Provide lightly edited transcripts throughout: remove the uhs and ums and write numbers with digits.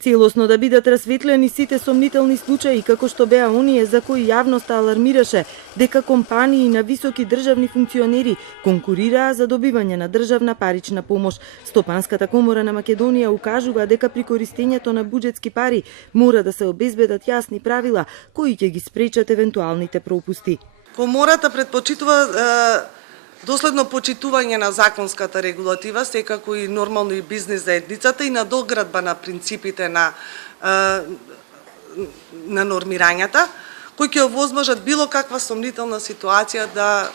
Целосно да бидат расветлени сите сомнителни случаи, како што беа оние за кои јавноста алармираше дека компании на високи државни функционери конкурираа за добивање на државна парична помош. Стопанската комора на Македонија укажува дека при користењето на буџетски пари мора да се обезбедат јасни правила кои ќе ги спречат евентуалните пропусти. Комората предпочитува доследно почитување на законската регулатива, секако и нормално и бизнес заедницата и надоградба на принципите на нормирањата, кои ќе овозможат било каква сомнителна ситуација да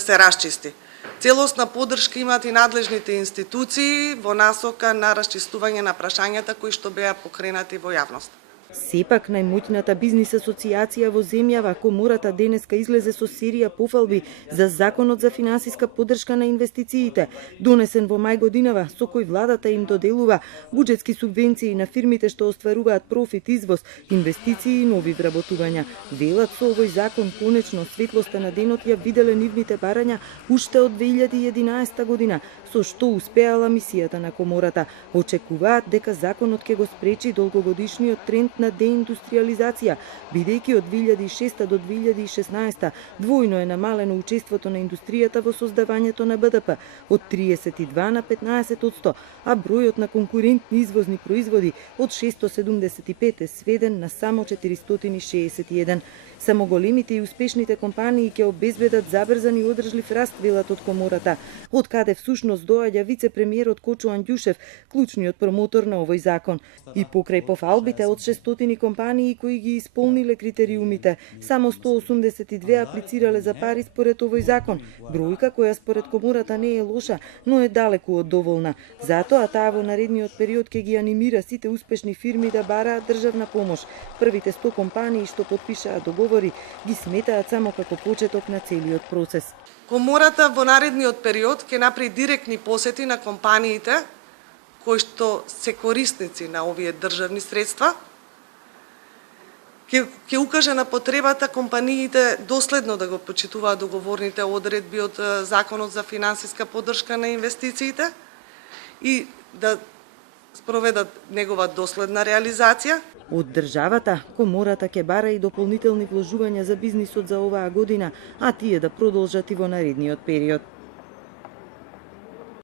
се расчисти. Целосна поддршка имаат и надлежните институции во насока на расчистување на прашањата кои што беа покренати во јавност. Сепак, најмоќната бизнис асоциација во земјава, Комората денеска излезе со серија пофалби за Законот за финансиска поддршка на инвестициите, донесен во мај годинава, со кој владата им доделува буџетски субвенции на фирмите што остваруваат профит, извоз, инвестиции и нови вработувања. Велат, со овој закон конечно светлоста на денот ја виделе нивните барања уште од 2011 година, со што успеала мисијата на Комората. Очекуваат дека законот ќе го спречи долгогодишниот тренд на деиндустриализација, бидејќи од 2006 до 2016 двојно е намалено учеството на индустријата во создавањето на БДП од 32 на 15%, а бројот на конкурентни извозни производи од 675 е сведен на само 461. Само големите и успешните компании ќе обезбедат забрзан и одржлив раст, велат од Комората, од каде всушност доаѓа вице-премиерот Кочо Андјушев, клучниот промотор на овој закон. И покрај пофалбите од 600 компании кои ги исполниле критериумите, само 182 аплицирале за пари според овој закон, бројка која според Комората не е лоша, но е далеку од доволна. Затоа таа во наредниот период ќе ги анимира сите успешни фирми да бараат државна помош. Првите 100 компании што потпишаа договори ги сметаат само како почеток на целиот процес. Комората во наредниот период ќе направи директни посети на компаниите кои што се корисници на овие државни средства, ќе укаже на потребата компаниите доследно да го почитуваат договорните одредби од Законот за финансиска поддршка на инвестициите и да спроведат негова доследна реализација. Од државата, Комората ќе бара и дополнителни вложувања за бизнисот за оваа година, а тие да продолжат и во наредниот период.